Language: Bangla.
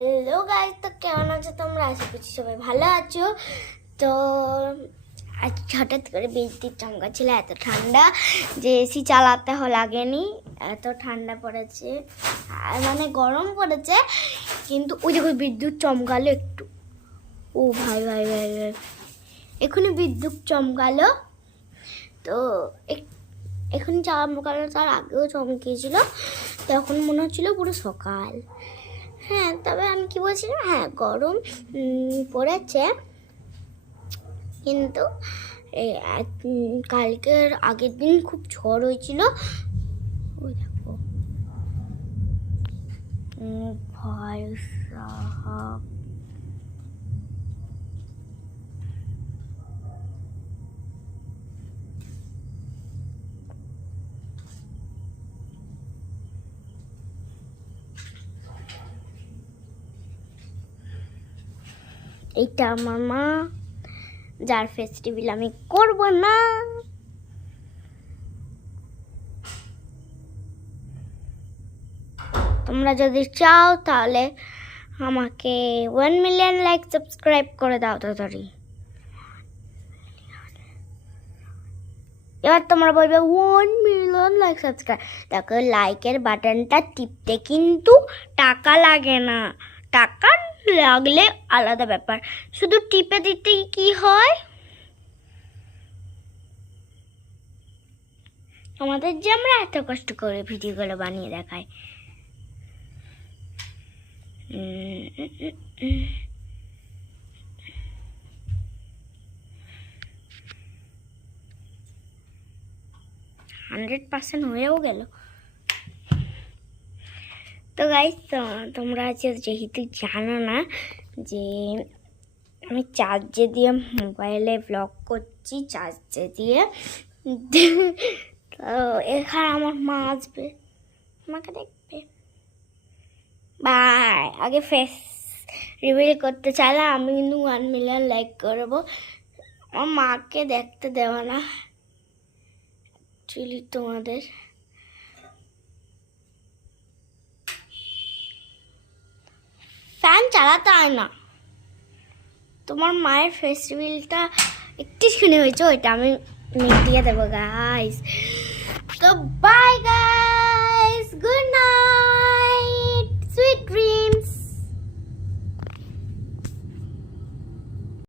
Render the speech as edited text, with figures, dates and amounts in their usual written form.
হ্যালো গাইস, তো কেমন আছো তোমরা? আশা করছি সবাই ভালো আছো। তো আজ হঠাৎ করে বিদ্যুৎ চমকাচ্ছিল, এত ঠান্ডা যে এসি চালাতে লাগেনি, এত ঠান্ডা পড়েছে, আর মানে গরম পড়েছে। কিন্তু ওই দেখো বিদ্যুৎ চমকালো একটু, ও ভাই ভাই ভাই ভাই, এখনই বিদ্যুৎ চমকালো। তো এখনই চমকালো, তার আগেও চমকিয়েছিল, তখন মনে হচ্ছিল পুরো সকাল। হ্যাঁ, তবে আমি কি বলছিলাম, হ্যাঁ গরম পড়েছে, কিন্তু কালকের আগের দিন খুব ঝড় হয়েছিল। ওই দেখো ভাই সাহাব, এইটা আমার মা, যার ফেস্টিভ্যাল আমি করব না। তোমরা যদি চাও তাহলে আমাকে 1 মিলিয়ন লাইক সাবস্ক্রাইব করে দাও তাড়াতাড়ি। এবার তোমরা বলবে 1 মিলিয়ন লাইক সাবস্ক্রাইব। দেখো লাইকের বাটনটা টিপতে কিন্তু টাকা লাগে না, টাকা লাগলে আলাদা ব্যাপার, শুধু টিপে দিতেই কি হয়, আমাদের যে আমরা এত কষ্ট করে ভিডিওগুলো বানিয়ে দেখাই। 100% হয়েও গেল। তো গাইস, তোমরা যেহেতু জানো না যে আমি চার্জে দিয়ে মোবাইলে ব্লগ করছি, চার্জে দিয়ে, তো এখানে আমার মা আসবে, আমাকে দেখবে। বাই, আগে ফেস রিভিল করতে চাইলে আমি কিন্তু 1 মিলিয়ন লাইক করবো। আমার মাকে দেখতে দেওয়া না অ্যাকচুয়ালি তোমাদের। ফ্যান চালাতে হয় না, তোমার মায়ের ফেস্টিভ্যালটা একটুখানি হয়েছে, ওইটা আমি মিটিয়ে দেবো গাইস। তো bye guys, good night, sweet dream.